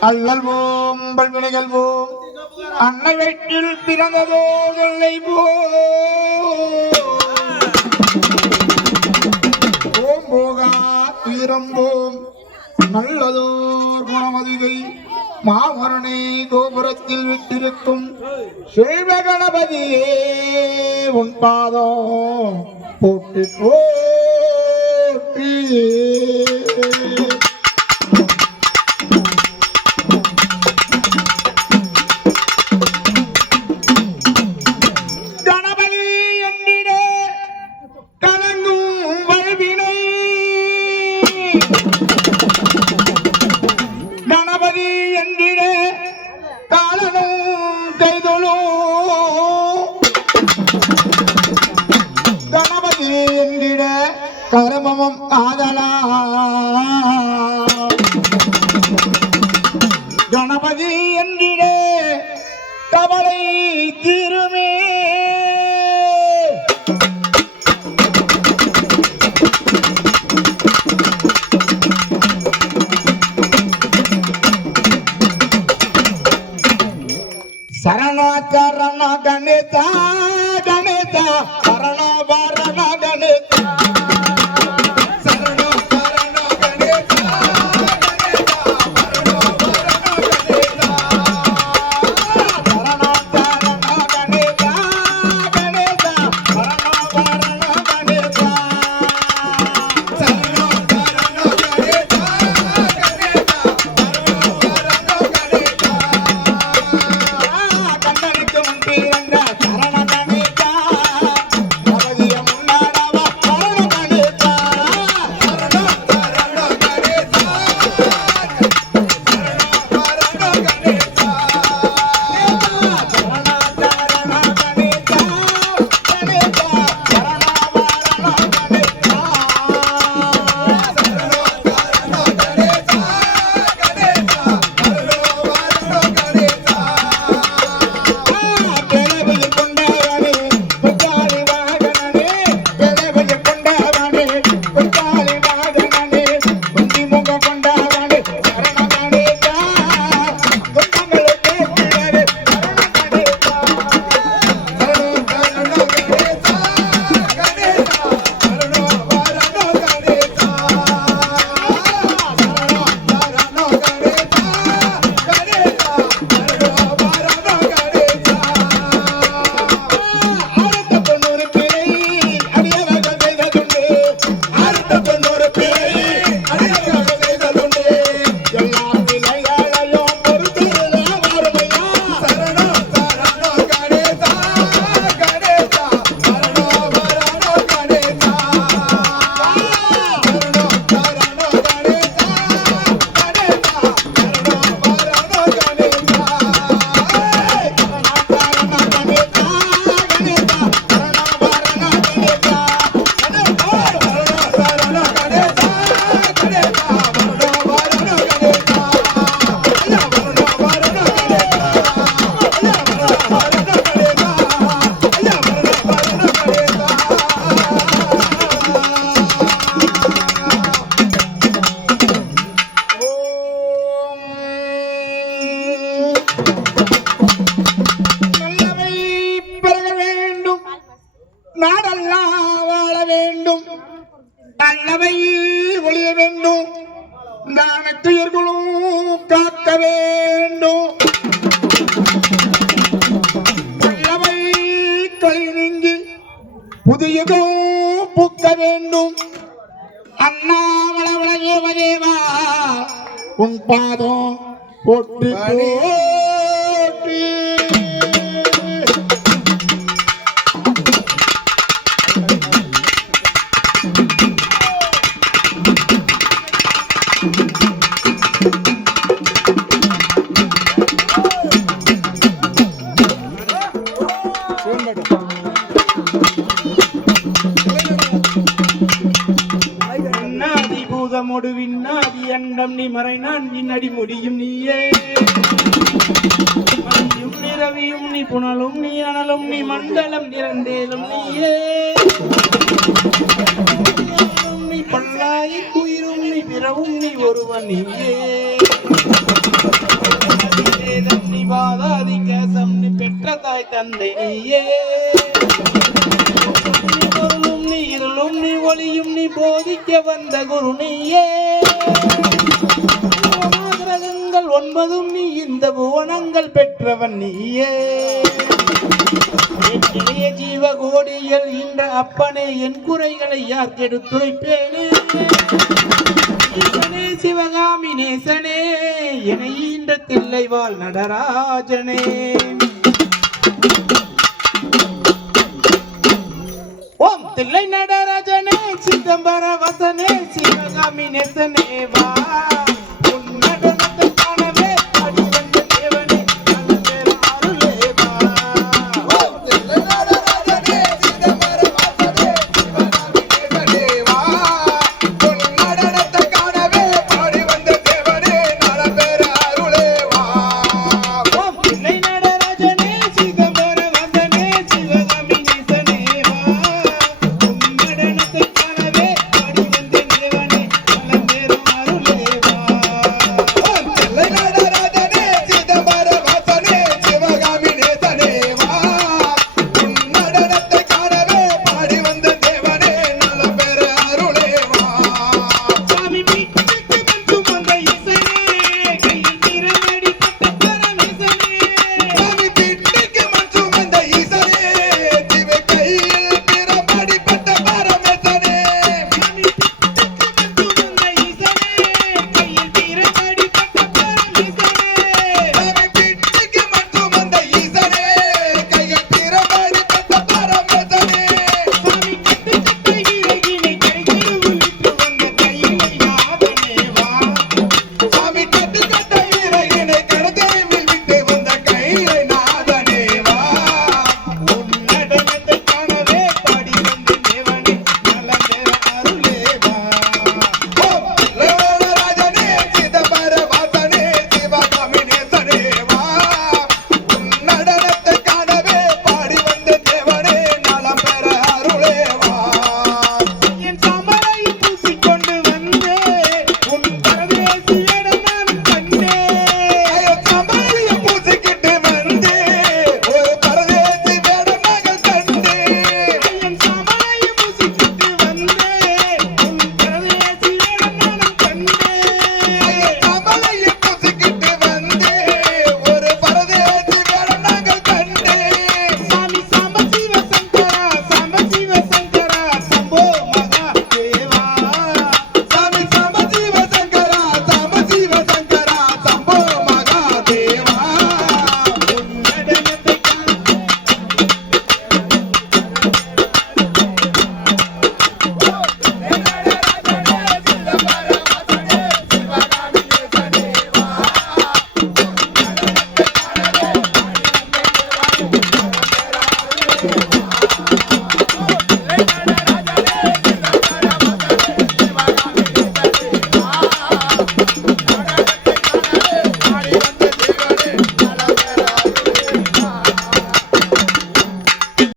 அல்லல்வோம் பல்வினைகள்வோம் அன்னை வயிற்றில் பிறந்ததோ தொல்லை போம் போகா துயரம்போம் நல்லதோர் குணமதிவை மாமரனை கோபுரத்தில் விட்டிருக்கும் செல்வ கணபதியே உன் பாதம் போட்டு போட்டி பரமமும் ஆதலா கணபதி என்றிடே கவலை திருமே. un pado por ti. கண்டம் நீ மறை நான் நின்னடி முடியும் நீயே. மழையும் நீ ரவியும் நீ புனலும் நீ அனலும் நீ மண்டலம் நிறந்தேலும் நீயே. நீ பல்லாயி குயிரும் நீ பிறவும் நீ ஒருவன் நீயே. நீ வாதாதி கேசம் நீ பெற்ற தாய் தந்தை நீயே. நீ இருளும் நீ ஒளியும் நீ போதிக்க வந்த குரு நீயே. கிரகங்கள் ஒன்பதும் நீ இந்த புவனங்கள் பெற்றவன் நீயே. என் ஜீவ கோடிகள் இந்த அப்பனே என் குறைகளை யார் கெடுத்துரைப்பேனே ஈசனே சிவகாமி நேசனே என ஈன்ற தில்லைவாள் நடராஜனே. தில்லை நடராஜனே சிதம்பர வசனே சிவகாமி நேசனே